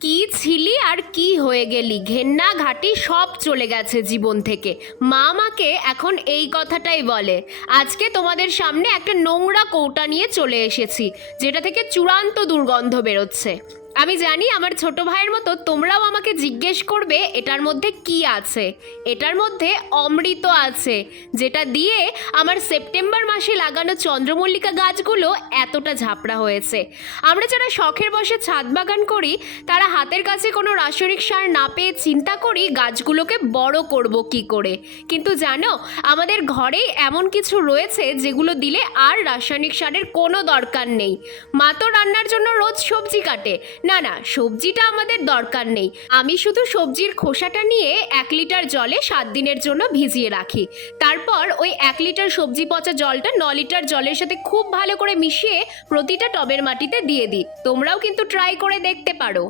কি ছিলি আর কি হয়ে গেলি, ঘেন্না ঘাটি সব চলে গেছে জীবন থেকে। মা আমাকে এখন এই কথাটাই বলে। আজকে তোমাদের সামনে একটা নোংরা কৌটা নিয়ে চলে এসেছি, যেটা থেকে চূড়ান্ত দুর্গন্ধ বেরোচ্ছে। আমি জানি আমার ছোট ভাইয়ের মতো তোমরাও আমাকে জিজ্ঞেস করবে এটার মধ্যে কি আছে। এটার মধ্যে অমৃত আছে, যেটা দিয়ে আমার সেপ্টেম্বর মাসে লাগানো চন্দ্রমল্লিকা গাছগুলো এতটা ঝাপড়া হয়েছে। আমরা যারা শখের বসে ছাদ বাগান করি, তারা হাতের কাছে কোনো রাসায়নিক সার না পেয়ে চিন্তা করি গাছগুলোকে বড় করব কি করে। কিন্তু জানো, আমাদের ঘরেই এমন কিছু রয়েছে যেগুলো দিলে আর রাসায়নিক সারের কোনো দরকার নেই। মা তো রান্নার জন্য রোজ সবজি কাটে। না না, সবজিটা আমাদের দরকার নেই। আমি শুধু সবজির খোসাটা নিয়ে 1 লিটার জলে 7 দিনের জন্য ভিজিয়ে রাখি। তারপর ওই 1 লিটার সবজি পচা জলটা 9 লিটার জলের সাথে খুব ভালো করে মিশিয়ে প্রতিটা টবের মাটিতে দিয়ে দিই। তোমরাও কিন্তু ট্রাই করে দেখতে পারো।